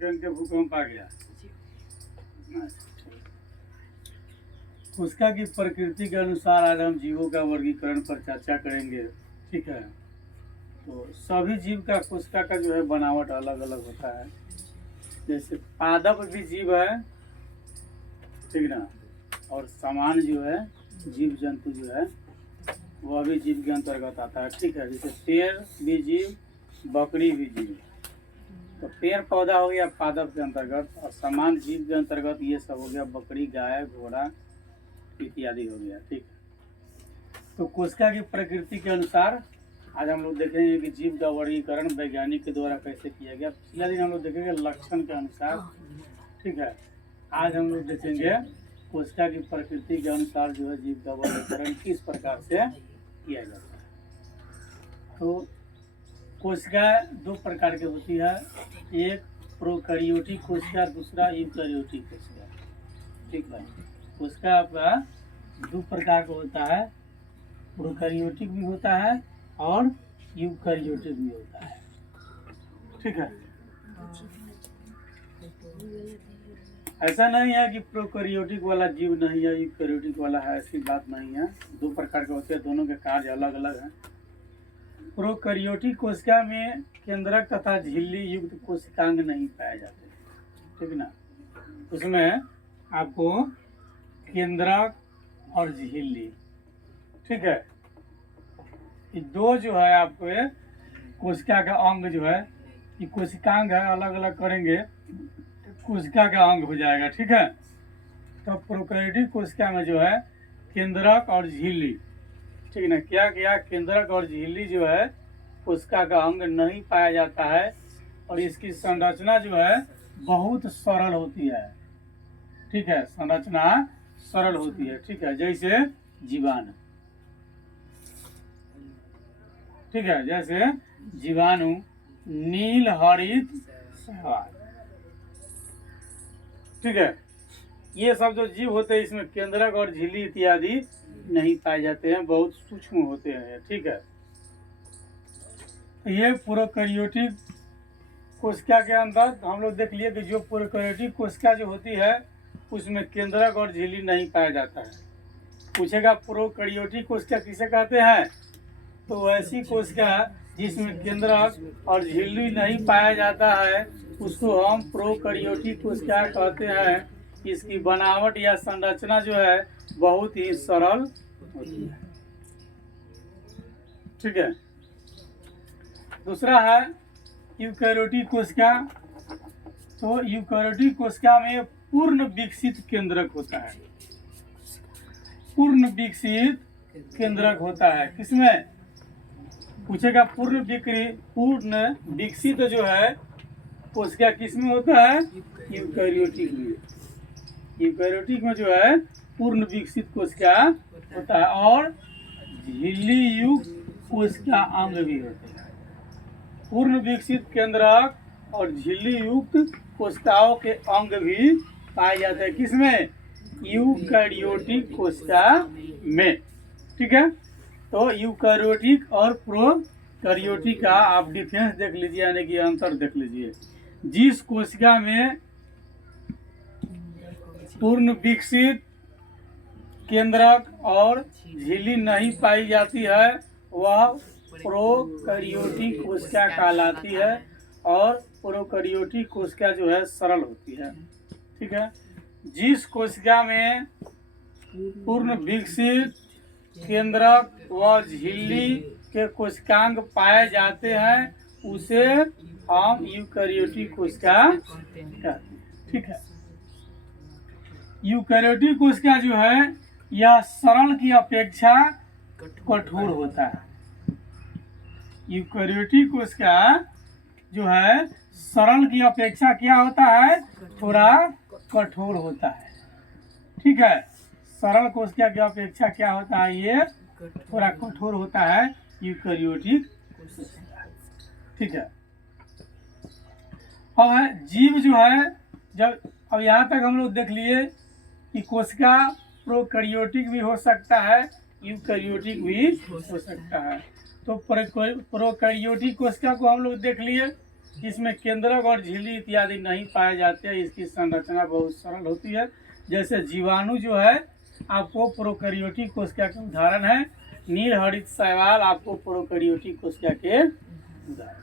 Second के भूकंप आ गया। उसका की प्रकृति के अनुसार आज हम जीवों का वर्गीकरण पर चर्चा करेंगे। ठीक है, तो सभी जीव का कोशिका का जो है बनावट अलग अलग होता है। जैसे पादप भी जीव है, ठीक ना, और सामान्य जो है जीव जंतु जो है वह भी जीव के अंतर्गत आता है। ठीक है, जैसे पेड़ भी जीव, बकरी भी जीव। तो पेड़ पौधा हो गया पादप के अंतर्गत, और सामान्य जीव के अंतर्गत ये सब हो गया बकरी, गाय, घोड़ा इत्यादि हो गया। ठीक है, तो कोशिका की प्रकृति के अनुसार आज हम लोग देखेंगे कि जीव का वर्गीकरण वैज्ञानिक के द्वारा कैसे किया गया। पिछले दिन हम लोग देखेंगे लक्षण के अनुसार। ठीक है, आज हम लोग देखेंगे कोशिका की प्रकृति के अनुसार जो है जीव का वर्गीकरण किस प्रकार से किया जाता है। तो कोशिका दो प्रकार की होती है, एक प्रोकैरियोटिक कोशिका, दूसरा यूकैरियोटिक कोशिका। ठीक है, कोशिका आपका दो प्रकार का होता है, प्रोकैरियोटिक भी होता है और यूकैरियोटिक भी होता है। ठीक है, ऐसा नहीं है कि प्रोकैरियोटिक वाला जीव नहीं है, यूकैरियोटिक वाला है, ऐसी बात नहीं है। दो प्रकार के होते हैं, दोनों के कार्य अलग अलग हैं। प्रोकैरियोटिक कोशिका में केंद्रक तथा झिल्ली युक्त कोशिकांग नहीं पाए जाते। ठीक ना, उसमें आपको केंद्रक और झिल्ली, ठीक है, ये दो जो है आपको कोशिका का अंग जो है, ये कोशिकांग है, अलग अलग करेंगे कोशिका का अंग हो जाएगा। ठीक है, तो प्रोकैरियोटिक कोशिका में जो है केंद्रक और झिल्ली, ठीक है ना, क्या क्या केंद्रक और झिल्ली जो है कोशिका का अंग नहीं पाया जाता है, और इसकी संरचना जो है बहुत सरल होती है। ठीक है, संरचना सरल होती है। ठीक है, जैसे जीवाणु, ठीक है, जैसे जीवाणु, नील हरित शैवाल। ठीक है, ये सब जो जीव होते हैं इसमें केंद्रक और झिल्ली इत्यादि नहीं पाए जाते हैं, बहुत सूक्ष्म होते हैं। ठीक है, ये प्रोकैरियोटिक कोशिका के अंदर हम लोग देख लिए कि जो प्रोकैरियोटिक कोशिका जो होती है उसमें केंद्रक और झिल्ली नहीं पाया जाता है। पूछेगा प्रोकैरियोटिक कोशिका किसे कहते हैं, तो ऐसी कोशिका जिसमें केंद्रक और झिल्ली नहीं पाया जाता है उसको हम प्रोकैरियोटिक कोशिका कहते हैं। इसकी बनावट या संरचना जो है बहुत ही सरल होती है। ठीक है, दूसरा है यूकैरियोटिक कोशिका। तो यूकैरियोटिक कोशिका में पूर्ण विकसित केंद्रक होता है, पूर्ण विकसित केंद्रक होता है। किसमें पूछेगा, पूर्ण विकसित जो है कोशिका किसमें होता है, यूकैरियोटिक में। यूकैरियोटिक में जो है पूर्ण विकसित कोशिका होता है, और झिल्ली युक्त कोशिका अंग भी होते हैं। पूर्ण विकसित केंद्रक और झिल्ली युक्त कोशिकाओं के अंग भी पाए जाते हैं। किसमें, यूकैरियोटिक कोशिका में। ठीक है, तो यूकैरियोटिक और प्रोकैरियोटिक का आप डिफरेंस देख लीजिए, यानी कि अंतर देख लीजिए। जिस कोशिका में पूर्ण विकसित केंद्रक और झिल्ली नहीं पाई जाती है वह प्रोकैरियोटिक कोशिका कहलाती है, और प्रोकैरियोटिक कोशिका जो है सरल होती है। ठीक है, जिस कोशिका में पूर्ण विकसित केंद्रक व झिल्ली के कोशिकांग पाए जाते हैं उसे हम यूकैरियोटिक कोशिका कहते हैं। ठीक है, यूकैरियोटिक कोशिका जो है यह सरल की अपेक्षा कठोर होता है। यूकैरियोटिक कोशिका जो है सरल की अपेक्षा क्या होता है, थोड़ा कठोर होता है। ठीक है, सरल कोशिका की अपेक्षा क्या होता है, ये थोड़ा कठोर होता है यूकैरियोटिक कोशिका। ठीक है, अब जीव जो है, जब अब यहाँ तक हम लोग देख लिए कि कोशिका प्रोकैरियोटिक भी हो सकता है, यूकैरियोटिक भी हो सकता है। तो प्रोकैरियोटिक कोशिका को हम लोग देख लिए, इसमें केंद्रक और झिल्ली इत्यादि नहीं पाए जाते हैं। इसकी संरचना बहुत सरल होती है। जैसे जीवाणु जो है आपको प्रोकैरियोटिक कोशिका के उदाहरण है। नीलहरित शैवाल आपको प्रोकैरियोटिक कोशिका के उदाहरण।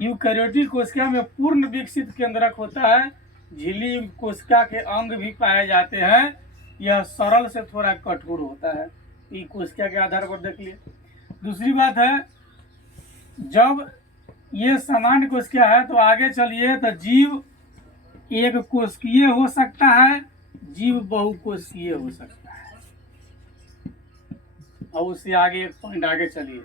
यूकैरियोटिक कोशिका में पूर्ण विकसित केंद्रक होता है। झिल्ली युक्त कोशिका के अंग भी पाए जाते हैं। यह सरल से थोड़ा कठोर होता है। ये कोशिका के आधार पर देख लिए। दूसरी बात है, जब ये सामान्य कोशिका है तो आगे चलिए तो जीव एक कोशिकीय हो सकता है, जीव बहुकोशिकीय हो सकता है। और उससे आगे एक पॉइंट आगे चलिए,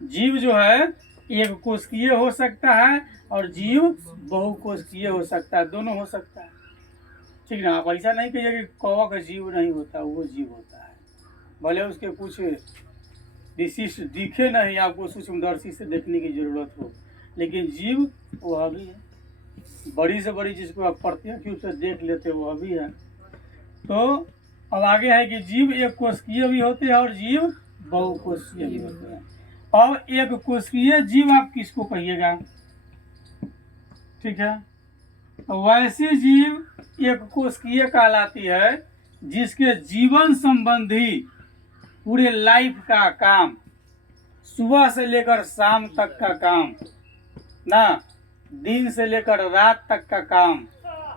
जीव जो है एक कोशिकीय हो सकता है और जीव बहुकोशिकीय हो सकता है, दोनों हो सकता है। ठीक ना। आप ऐसा नहीं कहिए कि कौवा का जीव नहीं होता, वो जीव होता है। भले उसके कुछ विशिष्ट दिखे नहीं, आपको सूक्ष्मदर्शी से देखने की जरूरत हो, लेकिन जीव वह भी है। बड़ी से बड़ी जिसको आप प्रत्यक्ष रूप से देख लेते हो वह भी है। तो अब आगे है कि जीव एक कोशिकीय भी होते हैं और जीव बहुकोशिकीय भी होते हैं। अब एक कोशिकीय जीव आप किसको कहिएगा? ठीक है, तो वैसी जीव एक कोशिकीय कहलाती है जिसके जीवन संबंधी पूरे लाइफ का काम, सुबह से लेकर शाम तक का काम ना, दिन से लेकर रात तक का काम,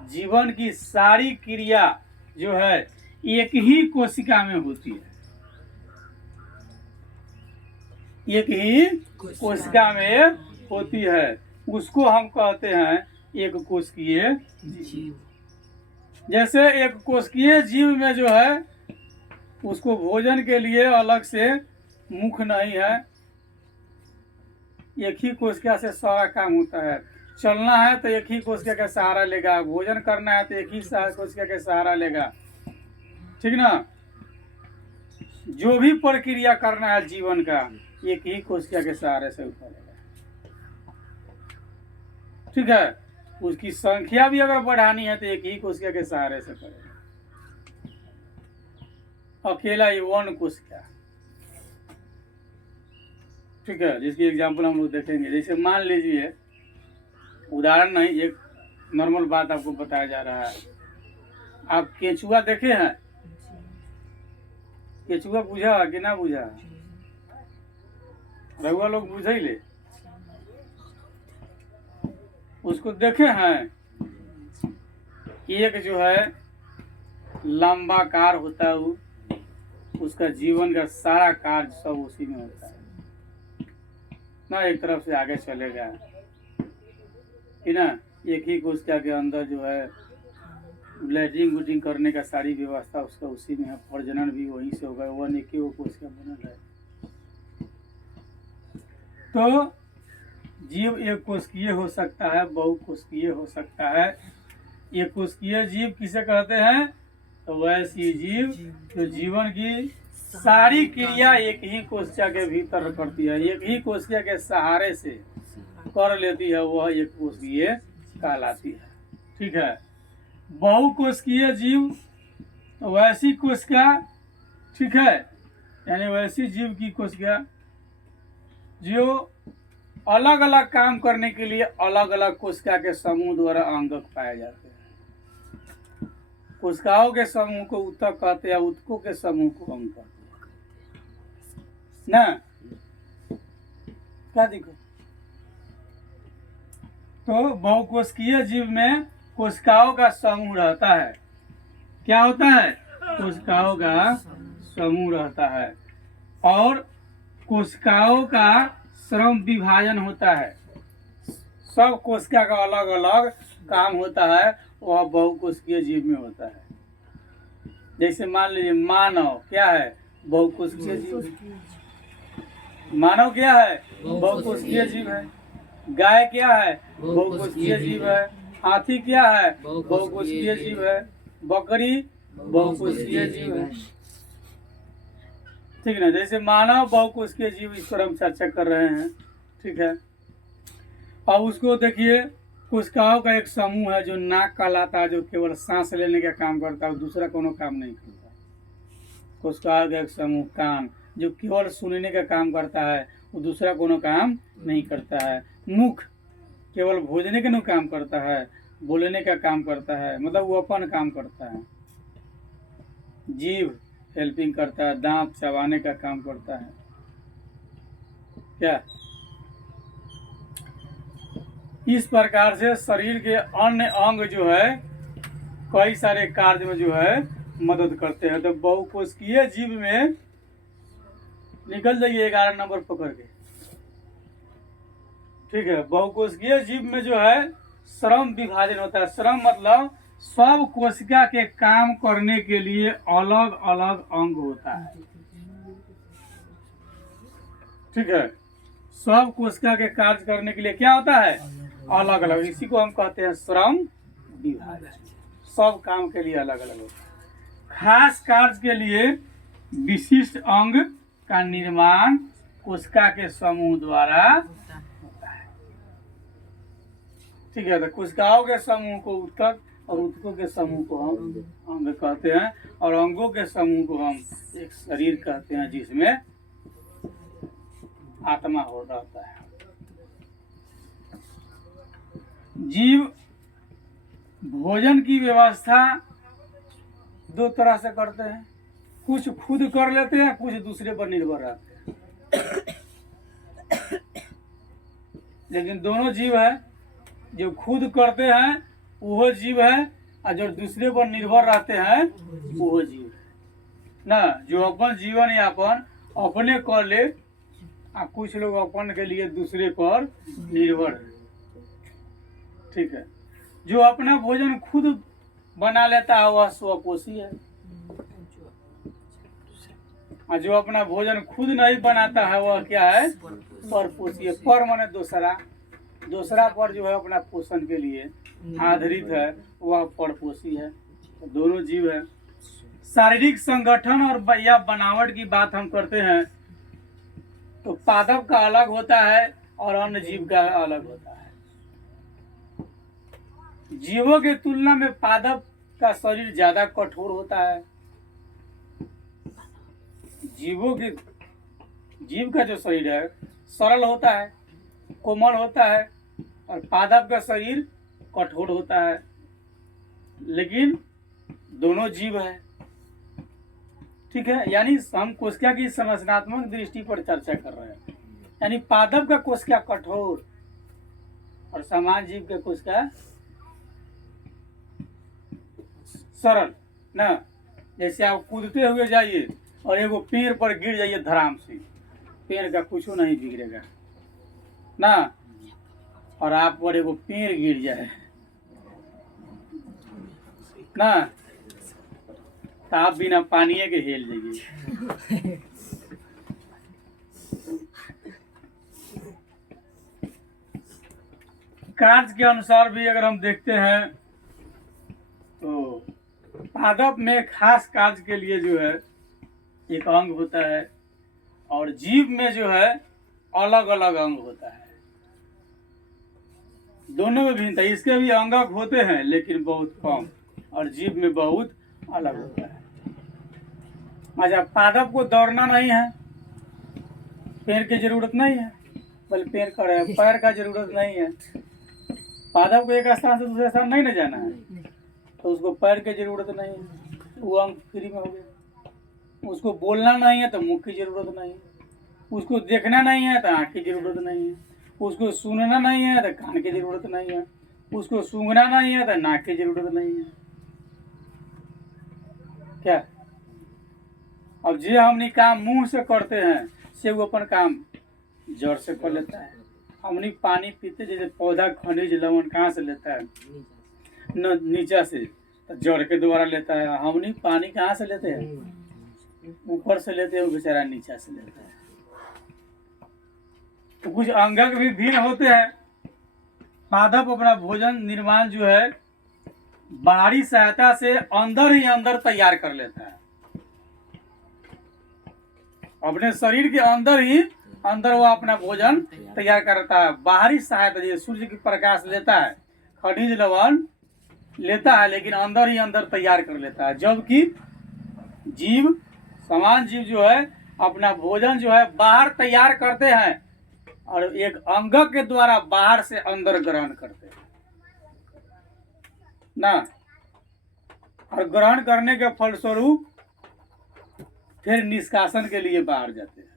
जीवन की सारी क्रिया जो है एक ही कोशिका में होती है। एक ही कोशिका में होती है, उसको हम कहते हैं एक कोशिकीय जीव। जैसे एक कोशिकीय जीव में जो है उसको भोजन के लिए अलग से मुख नहीं है, एक ही कोशिका से सारा काम होता है। चलना है तो एक ही कोशिका का सहारा लेगा, भोजन करना है तो एक ही कोशिका का सहारा लेगा। ठीक ना। जो भी प्रक्रिया करना है जीवन का एक ही कोशिका के सहारे से उठाएगा। ठीक है, उसकी संख्या भी अगर बढ़ानी है तो एक ही कोशिका के सहारे से करेगा। अकेला ये वन कोशिका। ठीक है, जिसकी एग्जाम्पल हम लोग देखेंगे। जैसे मान लीजिए, उदाहरण नहीं, एक नॉर्मल बात आपको बताया जा रहा है। आप केंचुआ देखे हैं? केंचुआ बुझा कि ना बुझा? रघुआ लोग बुझे ले, उसको देखे हैं? एक जो है लंबा कार होता है, वो उसका जीवन का सारा कार्य सब उसी में होता है ना। एक तरफ से आगे चलेगा कि ना, एक ही कोशिका के अंदर जो है लैट्रिन गुटिंग करने का सारी व्यवस्था उसका उसी में है। प्रजनन भी वहीं से होगा, वन एक ही वो कोशिका बनल है। तो जीव एक कोशिकीय हो सकता है, बहुकोशिकीय हो सकता है। एक कोशिकीय जीव किसे कहते हैं? तो वैसी जीव जो जीवन की सारी क्रिया एक ही कोशिका के भीतर करती है, एक ही कोशिका के सहारे से कर लेती है, वह एक कोशिकीय कहलाती है। ठीक है। बहुकोशिकीय जीव तो वैसी कोशिका, ठीक है, यानी वैसी जीव की कोशिका जो अलग अलग काम करने के लिए अलग अलग कोशिका के समूह द्वारा अंगक पाए जाते हैं। कोशिकाओं के समूह को ऊतक कहते हैं, ऊतकों के समूह को अंग कहते हैं ना। क्या दिक्कत? तो बहुकोशिकीय जीव में कोशिकाओं का समूह रहता है। क्या होता है? कोशिकाओं का समूह रहता है और कोशिकाओं का श्रम विभाजन होता है। सब कोशिका का अलग अलग काम होता है, वह बहुकोशिकीय जीव में होता है। जैसे मान लीजिए मानव क्या है? बहुकोशिकीय जीव। मानव क्या है? बहुकोशिकीय जीव है। गाय क्या है? बहुकोशिकीय जीव है। हाथी क्या है? बहुकोशिकीय जीव है। बकरी बहुकोशिकीय जीव है। ठीक है ना। जैसे मानव बहुकोशिकीय जीव, इस पर हम चर्चा कर रहे हैं। ठीक है। अब उसको देखिए, कोशिकाओं का एक समूह है जो नाक कहलाता है, जो केवल सांस लेने का काम करता है, दूसरा कोनो काम नहीं करता। कोशिकाओं का एक समूह कान, जो केवल सुनने का काम करता है, वो दूसरा कोनो काम नहीं करता है। मुख, केवल भोजने के नु काम करता है, बोलने का काम करता है, मतलब वो अपन काम करता है। जीभ हेल्पिंग करता है, दांत चबाने का काम करता है। क्या इस प्रकार से शरीर के अन्य अंग जो है कई सारे कार्य में जो है मदद करते हैं। तो बहुकोशिकीय जीव में निकल जाइए 11 नंबर पकड़ के, ठीक है। बहुकोशिकीय जीव में जो है श्रम विभाजन होता है। श्रम मतलब सब कोशिका के काम करने के लिए अलग अलग अंग होता है, ठीक है। सब कोशिका के कार्य करने के लिए क्या होता है, अलग अलग, इसी को हम कहते हैं श्रम विभाजन। सब काम के लिए अलग अलग होता है। खास कार्य के लिए विशिष्ट अंग का निर्माण कोशिका के समूह द्वारा होता है, ठीक है। तो कोशिकाओं के समूह को ऊतक और ऊतकों के समूह को हम अंग कहते हैं, और अंगों के समूह को हम एक शरीर कहते हैं जिसमें आत्मा हो रहता है। जीव भोजन की व्यवस्था दो तरह से करते हैं, कुछ खुद कर लेते हैं, कुछ दूसरे पर निर्भर रहते हैं। लेकिन दोनों जीव है, जो खुद करते हैं वो जीव है, और जो दूसरे पर निर्भर रहते हैं वो जीव है ना। जो अपन जीवन यापन अपने कर ले, और कुछ लोग अपन के लिए दूसरे पर निर्भर है, ठीक है। जो अपना भोजन खुद बना लेता है वह स्वपोषी है, और जो अपना भोजन खुद नहीं बनाता है वह क्या है, परपोषी है। पर माने दूसरा, दूसरा पर जो है अपना पोषण के लिए आधारित है, वह परपोषी है। तो दोनों जीव है। शारीरिक संगठन और या बनावट की बात हम करते हैं तो पादप का अलग होता है और अन्य जीव का अलग होता है। जीवों के तुलना में पादप का शरीर ज्यादा कठोर होता है। जीव का जो शरीर है सरल होता है, कोमल होता है, और पादप का शरीर कठोर होता है। लेकिन दोनों जीव है, ठीक है। यानी हम कोशिका की संरचनात्मक दृष्टि पर चर्चा कर रहे हैं। यानी पादप का कोशिका कठोर और समान जीव का कोशिका सरल ना। जैसे आप कूदते हुए जाइए और एगो पेड़ पर गिर जाइए धड़ाम से, पेड़ का कुछ नहीं बिगड़ेगा ना। और आप पर एगो पेड़ गिर जाए ना, तो आप बिना पानी के हिल जाइए। कार्य के अनुसार भी अगर हम देखते हैं तो पादप में खास कार्य के लिए जो है एक अंग होता है, और जीव में जो है अलग अलग अंग होता है। दोनों में भिन्नता, इसके भी अंगक होते हैं लेकिन बहुत कम, और जीव में बहुत अलग होता है। अच्छा, पादप को दौड़ना नहीं है, पैर की जरूरत नहीं है, बल्कि पैर का जरूरत नहीं है। पादप को एक स्थान से दूसरे स्थान नहीं न जाना है, तो उसको पैर की जरूरत नहीं है, वो अंग फ्री में हो गया। उसको बोलना नहीं है तो मुंह की जरूरत नहीं है, उसको देखना नहीं है तो आँख की जरूरत नहीं है, उसको सुनना नहीं है तो कान की जरूरत नहीं है, उसको सूंघना नहीं है तो नाक की जरूरत नहीं है। क्या अब जे हमनी काम मुंह से करते हैं से वो अपन काम जड़ से कर लेता है। हमनी पानी पीते, जैसे पौधा खनिज लवण कहाँ से लेता है, न नीचा से, तो जड़ के द्वारा लेता है। हमनी पानी कहाँ से लेते हैं, ऊपर से लेते हैं, वो बेचारा नीचा से लेता है। तो कुछ अंगक भी भिन्न होते हैं। पादप अपना भोजन निर्माण जो है बाहरी सहायता से अंदर ही अंदर तैयार कर लेता है। अपने शरीर के अंदर ही अंदर वो अपना भोजन तैयार करता है। बाहरी सहायता जैसे सूर्य की प्रकाश लेता है, खनिज लवण लेता है, लेकिन अंदर ही अंदर तैयार कर लेता है। जबकि जीव, समान जीव जो है अपना भोजन जो है बाहर तैयार करते हैं और एक अंगक के द्वारा बाहर से अंदर ग्रहण करते हैं ना, और ग्रहण करने के फलस्वरूप फिर निष्कासन के लिए बाहर जाते हैं।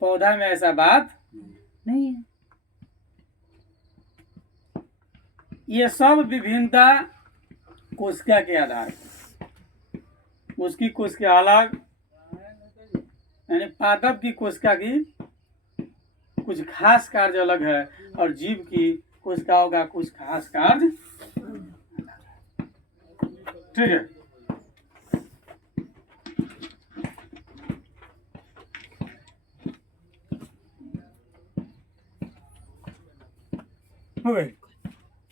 पौधा में ऐसा बात नहीं है। ये सब विभिन्नता कोशिका के आधार पर, उसकी कोशिका अलग, यानी पादप की कोशिका की कुछ खास कार्य अलग है और जीव की कोशिकाओं का कुछ खास कार्य, ठीक है। हो गई।